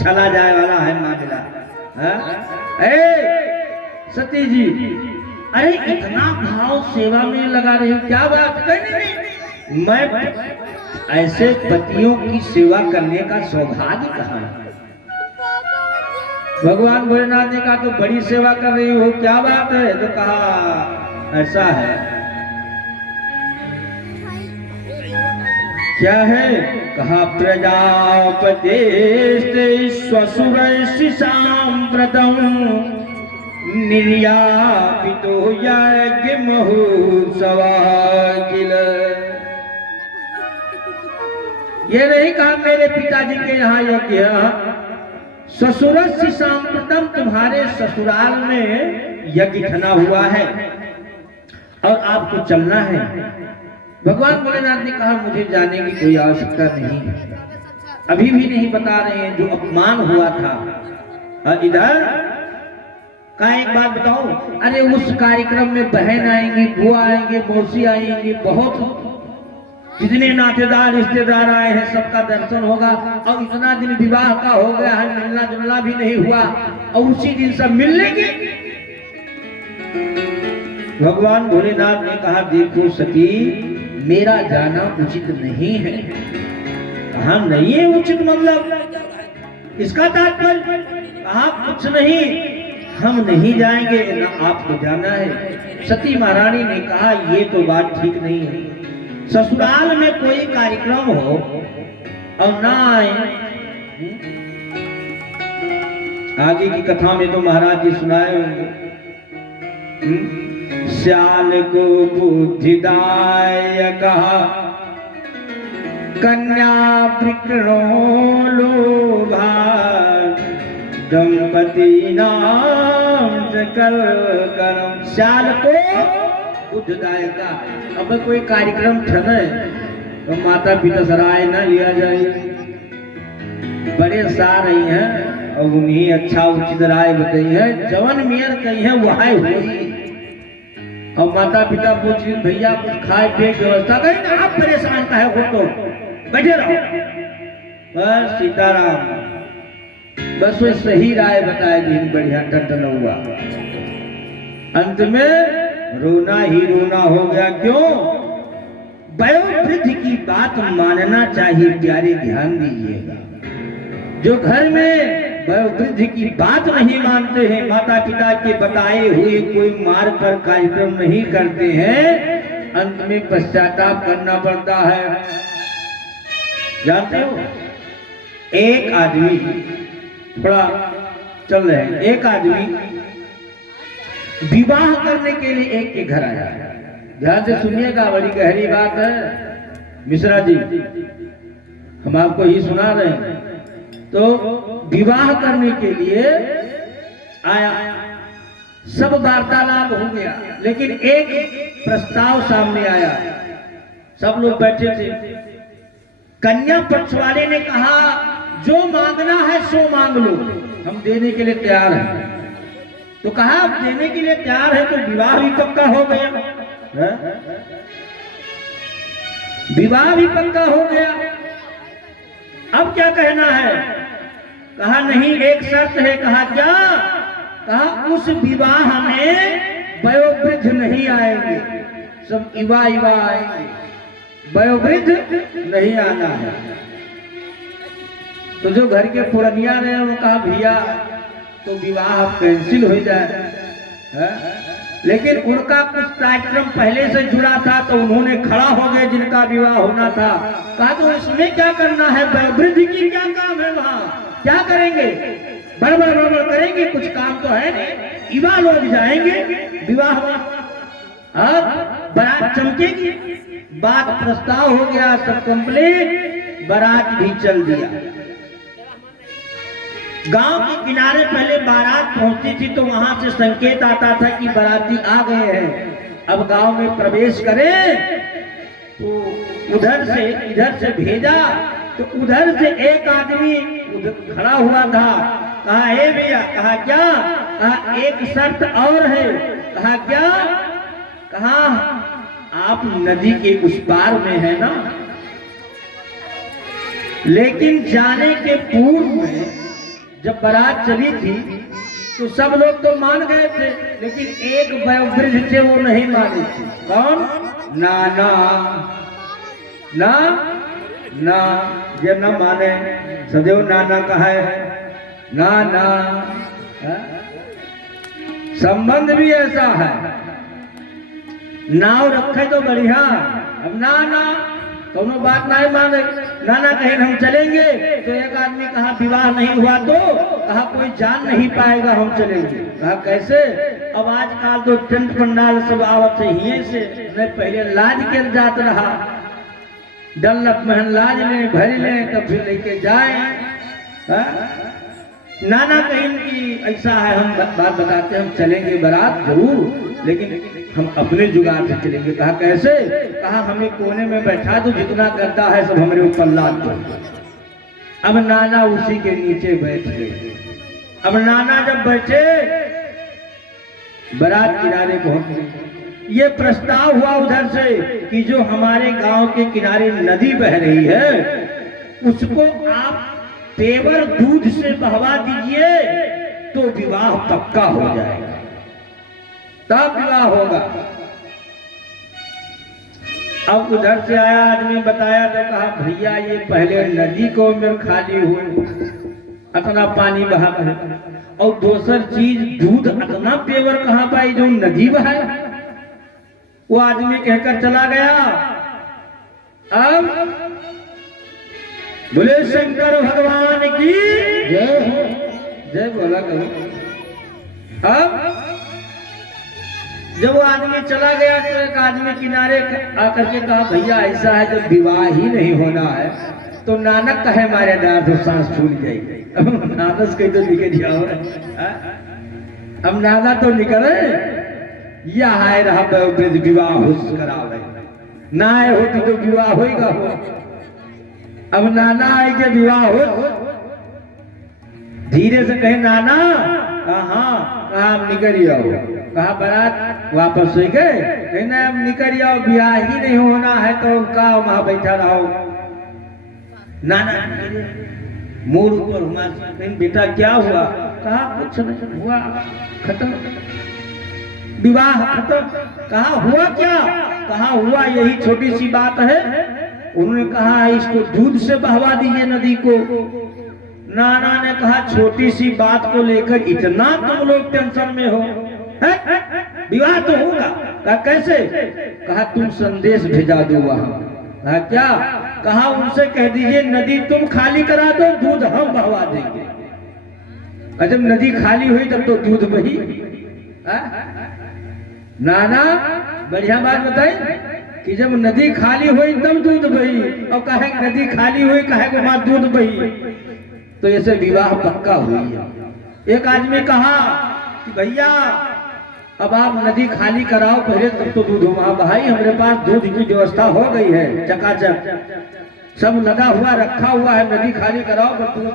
चला जाए वाला है मामला। सती जी, अरे इतना भाव सेवा में लगा रही, क्या बात? नहीं, मैं ऐसे पतियों की सेवा करने का सौभाग्य कहा। भगवान भोलेनाथ ने कहा तो बड़ी सेवा कर रही हो, क्या बात है? तो कहा ऐसा है। क्या है? कहा प्रजापते स्वसुर सांप्रतम निर्यापितो यज्ञ महोत्सवा किल। ये नहीं कहा मेरे पिताजी के यहाँ यज्ञ, ससुरस्य सांप्रतम तुम्हारे ससुराल में यज्ञ खना हुआ है और आपको चलना है। भगवान भोलेनाथ ने कहा मुझे जाने की कोई आवश्यकता नहीं, अभी भी नहीं बता रहे हैं। जो अपमान हुआ था और इधर का एक बात बताओ, अरे उस कार्यक्रम में बहन आएंगी, बुआ आएंगे, मौसी आएंगी, बहुत जितने नातेदार रिश्तेदार आए हैं सबका दर्शन होगा। और इतना दिन विवाह का हो गया है, मिलना जुलना भी नहीं हुआ और उसी दिन सब मिल लेंगे। भगवान भोलेनाथ ने कहा देखो सती, मेरा जाना उचित नहीं है। कहा नहीं है उचित, मतलब इसका तात्पर्य? कहा कुछ नहीं, हम नहीं जाएंगे ना आपको जाना है। सती महारानी ने कहा ये तो बात ठीक नहीं है, ससुराल में कोई कार्यक्रम हो और ना आए। आगे की कथा में तो महाराज जी सुनाए होंगे। श्याल को बुद्धिदाय कहा, कन्या विकृणो लोभा, दंपति नाम सकल कर्म। श्याल को बुद्धदाय का, अब कोई कार्यक्रम ठने तो माता पिता सराय न लिया जाए। बड़े सा रही हैं और उन्हीं अच्छा उचित राय बताई है, जवन मियर कही है वह हुई। और माता पिता पूछ भैया कुछ खाए पिए की व्यवस्था करें ना, आप परेशान का है हो तो बैठे रहो। बस सीताराम बस वो सही राय बताए दिन बढ़िया टन हुआ। अंत में रोना ही रोना हो गया। क्यों? वयोवृद्ध की बात मानना चाहिए प्यारे, ध्यान दीजिएगा। जो घर में वयोवृद्ध की बात नहीं मानते हैं, माता पिता के बताए हुए कोई मार्ग पर कार्यक्रम नहीं करते हैं, अंत में पश्चाताप करना पड़ता है। जानते हो, एक आदमी थोड़ा चल रहे हैं, एक आदमी विवाह करने के लिए एक के घर आया। ध्यान से सुनिएगा, बड़ी गहरी बात है मिश्रा जी, हम आपको ही सुना रहे हैं। तो विवाह करने के लिए आया, सब वार्तालाप हो गया, लेकिन एक प्रस्ताव सामने आया। सब लोग बैठे थे। कन्या पक्ष वाले ने कहा जो मांगना है सो मांग लो, हम देने के लिए तैयार हैं। तो कहा आप देने के लिए तैयार है तो विवाह भी पक्का हो गया है? विवाह भी पक्का हो गया। अब क्या कहना है? कहा नहीं, एक शर्त है। कहा क्या? कहा उस विवाह में वयोवृद्ध नहीं आएंगे, सब युवा युवा आएंगे, वयोवृद्ध नहीं आना है। तो जो घर के पुरनिया ने वो कहा भैया तो विवाह कैंसिल हो जाए है? लेकिन उनका कुछ कार्यक्रम पहले से जुड़ा था, तो उन्होंने खड़ा हो गए जिनका विवाह होना था। कहा तो इसमें क्या करना है, वयोवृद्ध की क्या काम है, वहाँ क्या करेंगे, बड़बड़ बड़बड़ करेंगे, कुछ काम तो है नहीं। युवा लोग जाएंगे विवाह में, अब बारात चमकेगी। बात प्रस्ताव हो गया, सब कंप्लीट, बारात भी चल दिया। गांव के किनारे पहले बारात पहुंचती थी तो वहां से संकेत आता था कि बाराती आ गए हैं, अब गांव में प्रवेश करें। तो उधर से इधर से भेजा, तो उधर से एक आदमी उधर खड़ा हुआ था। कहा हे भैया, कहा क्या? कहा एक शर्त और है। कहा क्या? कहा आप नदी के उस पार में है ना, लेकिन जाने के पूर्व में जब बारात चली थी तो सब लोग तो मान गए थे, लेकिन एक वयोवृद्ध थे वो नहीं माने थे। कौन? नाना। ना ना ये न माने, सदैव नाना कहा है, नाना। संबंध भी ऐसा है, नाव रखे तो बढ़िया, अब नाना दोनों बात नहीं माने। नाना कहे हम चलेंगे, तो एक आदमी कहा विवाह नहीं हुआ तो कहा कोई जान नहीं पाएगा, हम चलेंगे। कहा कैसे? अब आजकल तो टेंट पंडाल सब आवत ही से, नहीं पहले लाज के जात रहा, डल्लप महन लाज ले भर ले तब फिर लेके जाए। नाना कहीं की ऐसा है, हम बात बताते हम चलेंगे बारात जरूर, लेकिन हम अपने जुगाड़ से चलेंगे। कहा कैसे? कहा हमें कोने में बैठा दो, जितना करता है सब हमारे ऊपर लाद दो। अब नाना उसी के नीचे बैठ गए। अब नाना जब बैठे, बारात किनारे पहुंच गए। ये प्रस्ताव हुआ उधर से कि जो हमारे गांव के किनारे नदी बह रही है उसको आप पेवर दूध से बहवा दीजिए तो विवाह पक्का हो जाएगा, तब विवाह होगा। अब उधर से आया आदमी, बताया तो कहा भैया ये पहले नदी को मेरे खाली हुए, इतना पानी बहा है, और दूसर चीज दूध इतना पेवर कहाँ पाई जो नदी बहा। वो आदमी कहकर चला गया। अब बोले शंकर भगवान की जय, जय बोला करो। अब जब वो आदमी चला गया तो एक आदमी किनारे आकर के कहा भैया ऐसा है जब विवाह ही नहीं होना है तो नानक कहे मारे दांत सांस फूल जाएगी। अब नानस कहीं तो निकल जाओ, अब नाना तो निकले या हाय रहा वयोवृद्ध विवाह हो करावे, ना होती तो विवाह होगा हो। अब नाना आई के विवाह हो धीरे से कहे नाना, कहा कहा आप निकल आओ, कहा बारात वापस हो गए, कहना अब निकल आओ, ब्याह ही नहीं होना है तो का वहां बैठा रहो। नाना मोड़ ऊपर हुआ, कहीं बेटा क्या हुआ, कहा कुछ नहीं हुआ, खत्म विवाह खत्म। कहा हुआ क्या, कहा हुआ यही छोटी सी बात है। उन्होंने कहा इसको दूध से बहवा दीजिए नदी को। नाना ने कहा छोटी सी बात को लेकर इतना तुम लोग टेंशन में हो, विवाह तो होगा। कहा कैसे, कहा तुम संदेश भेजा दो वहां। कहा क्या, कहा उनसे कह दीजिए नदी तुम खाली करा दो, दूध हम बहवा देंगे। जब नदी खाली हुई तब तो दूध बही। नाना बढ़िया बात बताई कि जब नदी खाली हुई तब दूध बही, और कहे नदी खाली हुई कहे को वहां दूध बही, तो ऐसे विवाह पक्का हुई। एक आदमी कहा कि भैया अब आप नदी खाली कराओ पहले तब तो दूध वहां बहाई, हमारे पास दूध की व्यवस्था हो गई है, चकाचक सब लगा हुआ रखा हुआ है, नदी खाली कराओ पर दूध।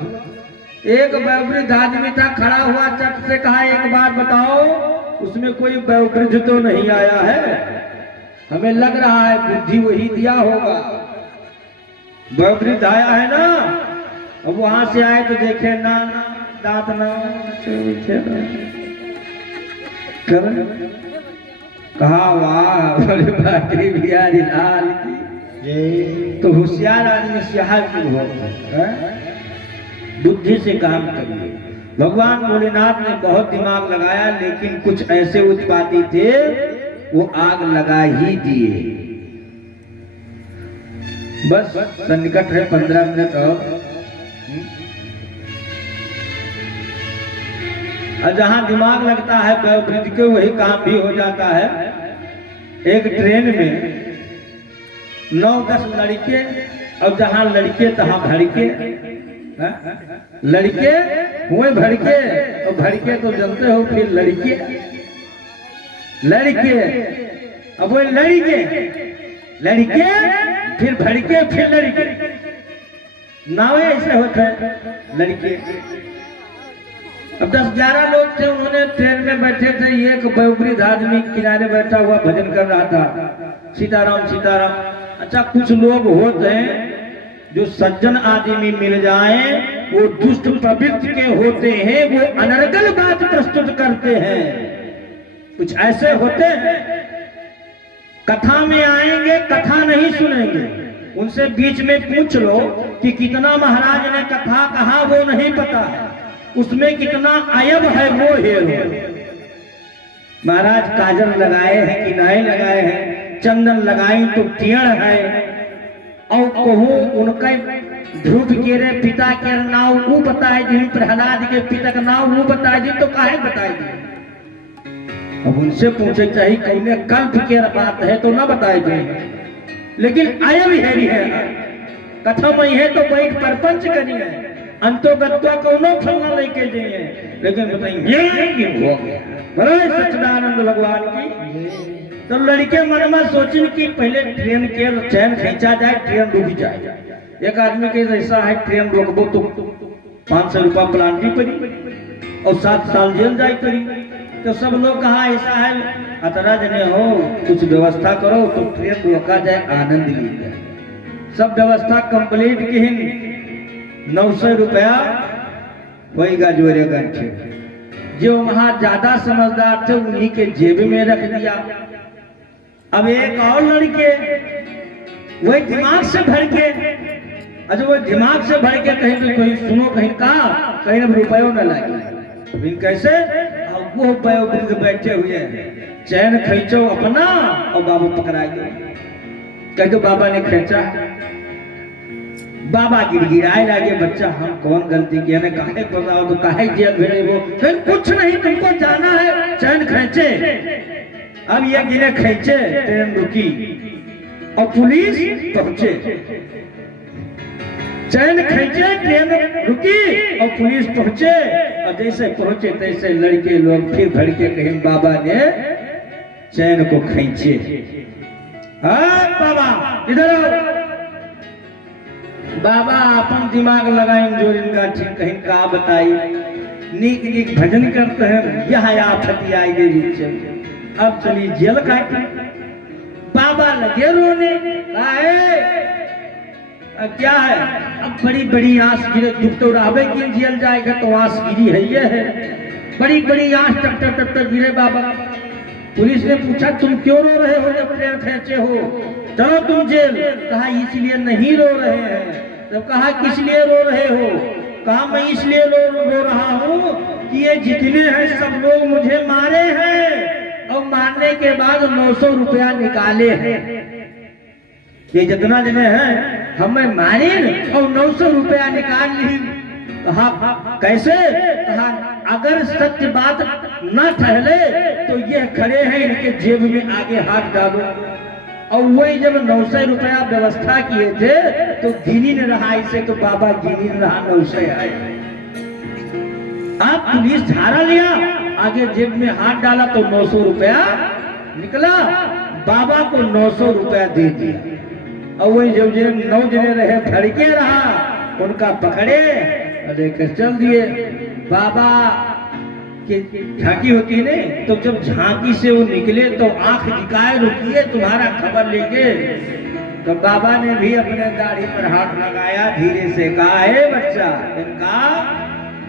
एक वयोवृद्ध आदमी था खड़ा हुआ, चट से कहा एक बात बताओ, उसमें कोई वयोवृद्ध तो नहीं आया है, हमें लग रहा है बुद्धि वही दिया होगा। वयोवृद्ध आया है ना, अब वहां से आए तो देखे ना दांत ना, कहा वाह बोले बाटी बिहारी लाल की। तो होशियार आदमी सियार की हो, बुद्धि से काम करिए। भगवान भोलेनाथ ने बहुत दिमाग लगाया, लेकिन कुछ ऐसे उत्पाती थे वो आग लगा ही दिए। बस सन्निकट है 15 मिनट और जहां दिमाग लगता है वयोवृद्ध के वही काम भी हो जाता है। एक ट्रेन में 9-10 लड़के, और जहां लड़के तहां भड़के, लड़के हुए भड़के, और भड़के तो जानते हो फिर लड़के लड़के, अब वो लड़के लड़के फिर भड़के फिर लड़के, नावे ऐसे होते हैं लड़के। अब 10-11 लोग थे, उन्होंने ट्रेन में बैठे थे, एक वयोवृद्ध आदमी किनारे बैठा हुआ भजन कर रहा था, सीताराम सीताराम। अच्छा कुछ लोग होते हैं जो सज्जन आदमी मिल जाए वो दुष्ट प्रवृत्ति के होते हैं, वो अनर्गल बात प्रस्तुत करते हैं। कुछ ऐसे होते हैं कथा में आएंगे, कथा नहीं सुनेंगे, उनसे बीच में पूछ लो कि कितना महाराज ने कथा कहा वो नहीं पता है, उसमें कितना अयब है वो हेरो। महाराज काजल लगाए हैं कि नहीं लगाए हैं, चंदन लगाई तो टेढ़ है, और कहूँ उनके ध्रुव के रे पिता के नाव वो बताए दी, प्रहलाद के पिता का नाव वो बताए दी, तो काहे बताए दी। अब उनसे पूछे चाहिए कहीं कल्प के बात है तो ना बताए दी, लेकिन अयब है कथा में है तो बैठ परपंच करी है, अंतोगत्वा कोनो फलना लेके जाइए, लेकिन बताइए हो गया बड़े सच्चिदानंद भगवान की। तो लड़के मन में सोचिन कि पहले ट्रेन के चैन खींचा जाए, ट्रेन रुक जाए। एक आदमी के ऐसा है ट्रेन रोकबो तो 500 रुपया प्लांटी पड़ी और 7 साल जेल जाए करी। तो सब लोग कहा ऐसा है अतरा जने हो, कुछ व्यवस्था करो तो ट्रेन रोका जाए, आनंद ली जाए। सब व्यवस्था कंप्लीट की 900 रुपया होगा जोरे घंटे। जो वहां ज्यादा समझदार थे उन्हीं के जेब में रख दिया। अब एक और लड़के वही दिमाग से भर के, अच्छा वो दिमाग से भर के कहीं तो कोई सुनो कहीं कहा कहीं अब रुपयों न लगे, कैसे वो वयोवृद्ध बैठे हुए हैं, चैन खींचो अपना और बाबू पकड़ाई दो। कह दो बाबा ने खींचा, बाबा गिड़गिड़ाए लगे, बच्चा हम कौन गलती किया ने काहे बताओ तो काहे जेल भेजे वो, फिर कुछ नहीं तुमको जाना है, चैन खींचे। अब ये गिने खींचे, ट्रेन रुकी और पुलिस पहुंचे। चैन खींचे, ट्रेन रुकी और पुलिस पहुंचे, और जैसे पहुंचे तैसे लड़के लोग फिर भड़के कहीं बाबा ने चैन को खींचे। बाबा इधर आओ। बाबा अपन दिमाग लगाएं जो इनका ठीक कहीं का बताई नीक नीक भजन करते हैं, यह आफत आई देवी चल। अब चली जेल काट। बाबा लगे रोने, क्या है? अब बड़ी बड़ी आंस गिरे, दुख तो रावे की जेल जाएगा तो आंस गिरी है, ये है बड़ी बड़ी आंस टप टप टप टप गिरे बाबा। पुलिस ने पूछा तुम क्यों रो रहे हो जब ट्रेन खेचे हो, चलो तुम जेल। कहा इसलिए नहीं रो रहे हैं। तब कहा किस लिए रो रहे हो? कहा मैं इसलिए रो रहा हूँ कि ये जितने हैं सब लोग मुझे मारे हैं और मारने के बाद 900 रुपया निकाले हैं। ये जितना जने हैं हमें मारे और 900 रुपया निकाल ली। कहा कैसे? कहा अगर सत्य बात न ठहरे तो ये खड़े हैं, इनके जेब में आगे हाथ डालो। और वही जब 900 रुपया व्यवस्था किए थे तो गिनी न रहा इसे, तो बाबा गिनी न रहा 900 आए। आप पुलिस झाड़ा लिया, आगे जेब में हाथ डाला तो 900 रुपया निकला। बाबा को 900 रुपया दे दिया और वही जब 9 जने रहे धड़के रहा, उनका पकड़े लेकर चल दिए। बाबा की झांकी होती है नहीं, तो जब झांकी से वो निकले तो आंख दिखाए रुकिए तुम्हारा खबर लेके। तो बाबा ने भी अपने दाढ़ी पर हाथ लगाया, धीरे से कहा हे बच्चा, इनका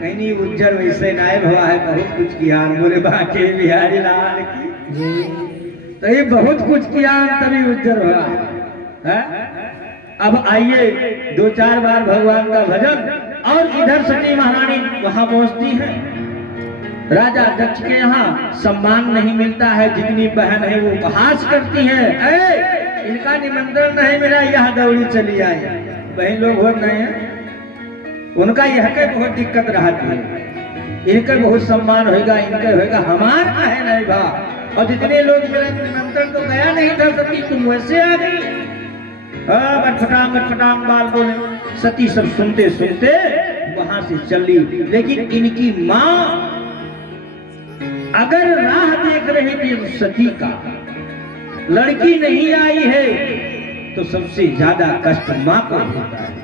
कहीं उज्जर वैसे नायब हुआ है, बहुत कुछ किया बोले बाके बिहारी लाल की, तो ये बहुत कुछ किया तभी उज्जर हुआ है। अब आइए 2-4 बार भगवान का भजन। और इधर सती महारानी वहां पहुंचती है। राजा दक्ष के यहाँ सम्मान नहीं मिलता है, जितनी बहन है वो उपहास करती है। इनका निमंत्रण नहीं मिला, यहाँ दौड़ी चली आई। बहन लोग बहुत नहीं है, उनका यह के बहुत दिक्कत रहती है। इनका बहुत सम्मान होगा, इनका होगा, हमारा है नहीं भा। और जितने लोग मिले निमंत्रण तो गया नहीं था, सती तुम वैसे आ गई। बटफटांग बाल बोले। सती सब सुनते सुनते वहां से चली, लेकिन इनकी माँ अगर राह देख रही थी सती का, लड़की नहीं आई है, तो सबसे ज्यादा कष्ट माँ को होता है।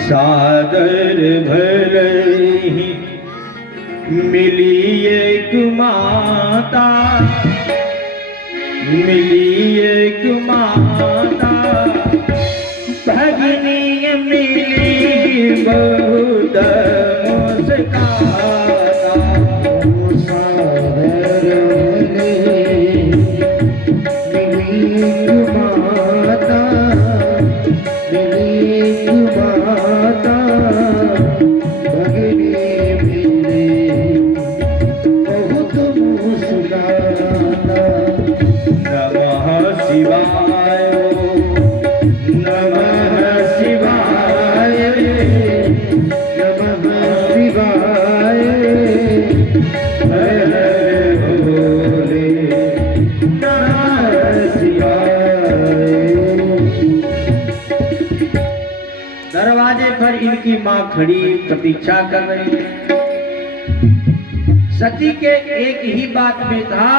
सादर भले मिली एक माता, मिली एक माता, भगिनी मिली बहुत मुस्काता। सादर मिली एक माता, मिली एक माता, भगिनी दरवाजे पर इनकी माँ खड़ी प्रतीक्षा कर रही है। सती के एक ही बात में था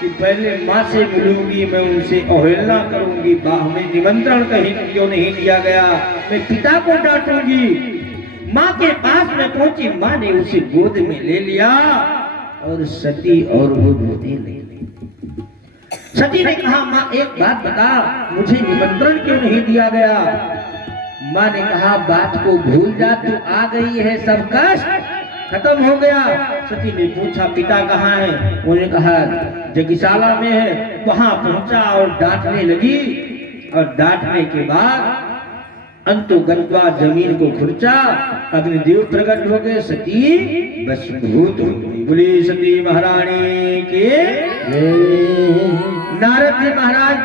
कि पहले माँ से मिलूंगी, मैं उनसे अवहेलना करूंगी, हमें निमंत्रण कहीं क्यों नहीं दिया गया, मैं पिता को डांटूंगी। माँ के पास में पहुंची, माँ ने उसे गोद में ले लिया और सती और वो रोने लगी। सती ने कहा माँ एक बात बता, मुझे निमंत्रण क्यों नहीं दिया गया? माँ ने कहा बात को भूल जा, तू आ गई है, सब कष्ट खत्म हो गया। सती ने पूछा पिता कहाँ है? उन्होंने कहा जगीशाला में है। वहां पहुंचा और डांटने लगी, और डांटने के बाद अंतो गंगा जमीन को खुरचा, अग्निदेव प्रकट हो गए, सती बस भूत हो गई। बोली सती महारानी के। नारद जी महाराज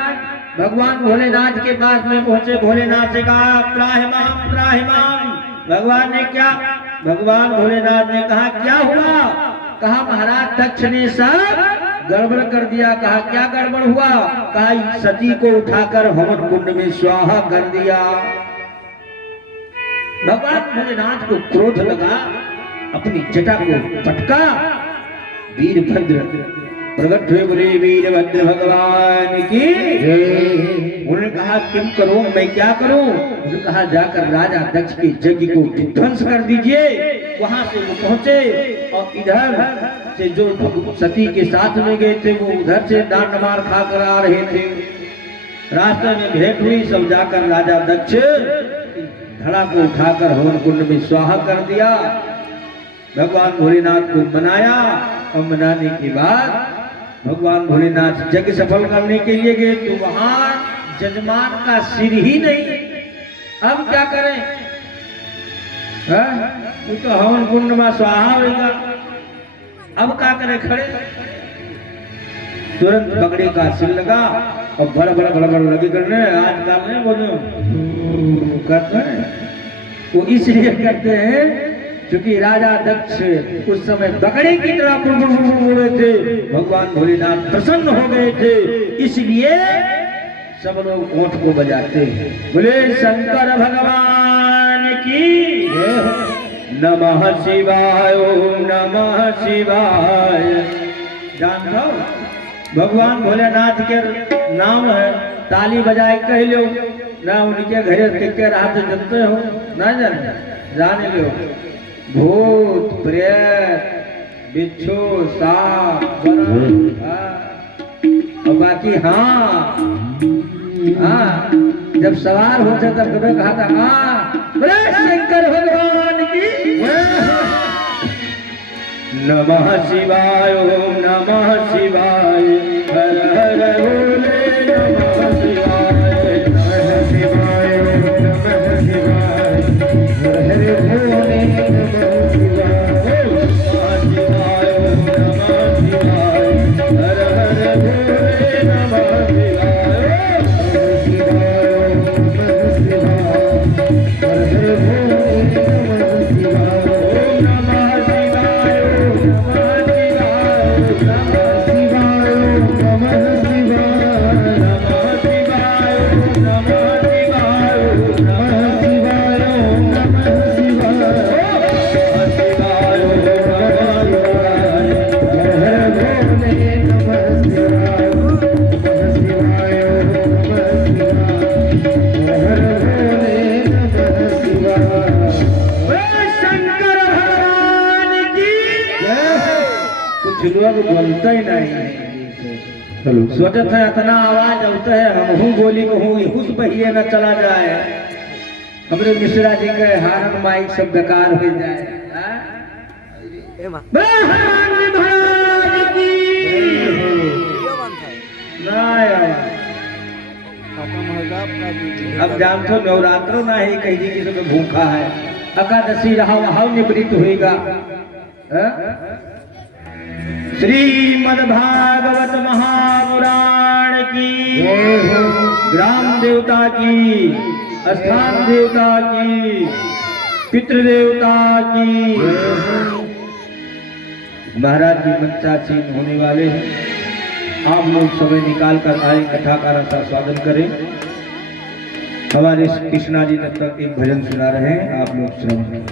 भगवान भोलेनाथ के पास में पहुंचे। भोलेनाथ से कहा त्राहिमाम त्राहिमाम। भगवान ने क्या? भगवान भोलेनाथ ने कहा क्या हुआ? कहा महाराज दक्ष ने सब गड़बड़ कर दिया। कहा क्या गड़बड़ हुआ? कहा सती को उठाकर हवन कुंड में स्वाहा कर दिया। भगवान भोलेनाथ को क्रोध लगा, अपनी जटा को पटका। वीरभद्र प्रकट हुए, बोले वीरभद्र भगवान की। उन्होंने कहा कहा किम करूं, मैं क्या करूं? उसने कहा जाकर राजा दक्ष के यज्ञ को ध्वंस कर दीजिए। वहां से वो पहुंचे और इधर से जो सती के साथ में गए थे वो उधर से डांट मार खाकर आ रहे थे। रास्ते में भेंट हुई, सब जाकर राजा दक्ष धड़ा को उठाकर हवन कुंड में स्वाहा कर दिया। भगवान भोलेनाथ को मनाया और मनाने के बाद भगवान भोलेनाथ यज्ञ सफल करने के लिए गए तो वहां जजमान का सिर ही नहीं। अब क्या करें? वो तो हवन कुंड में स्वाहा होगा, अब क्या करें? खड़े तुरंत बगड़े का सिर लगा और बड़ा बड़ा बड़ा बड़ा लगे करने। आजकल में वो करते हैं, वो इसलिए करते हैं क्योंकि राजा दक्ष उस समय बकरे की तरह बोल रहे थे, भगवान भोलेनाथ प्रसन्न हो गए थे, इसलिए सब लोग ओठ को बजाते हैं। बोले शंकर भगवान की नमः शिवाय, ओम नमः शिवाय। जान लो भगवान भोलेनाथ के नाम है, ताली बजाए कह लो ना, उनके घरे के रात जनते हो ना, जाने लो भूत प्रेत बिच्छू सांप और बाकी हाँ जब सवार होते तब कभी कहा था हाँ बोले शंकर भगवान की नमः शिवाय, ओम नमः शिवाय, हर हर भोले नमः शिवाय, नमः शिवाय, ओम नमः शिवाय, हर हर भोले नमः शिवाय, शिवाय, ओम नमः शिवाय, हर हर भोले नमः शिवाय, शिवाय, ओम नमः शिवाय, हर हर भोले नमः शिवाय, ओम नमः शिवाय, बोलता ही नहीं। सोचते थे इतना आवाज होता है हम बोली कहूँ उस बहिए न चला जाए, हमरे मिश्रा जी के हारन माइक सब बेकार हो जाए। अब जानते हो नवरात्रों ना ही कहीं किसी में भूखा है, एकादशी रहा वहां निवृत्त होगा। श्रीमद्भागवत महापुराण की, ग्राम देवता की, स्थान देवता की, पितृदेवता की। महाराज की मंचासीन होने वाले हैं, आप लोग समय निकाल कर आए, कथा का रसा स्वागत करें। हमारे कृष्णा जी तब तक एक भजन सुना रहे हैं, आप लोग श्रवण करें।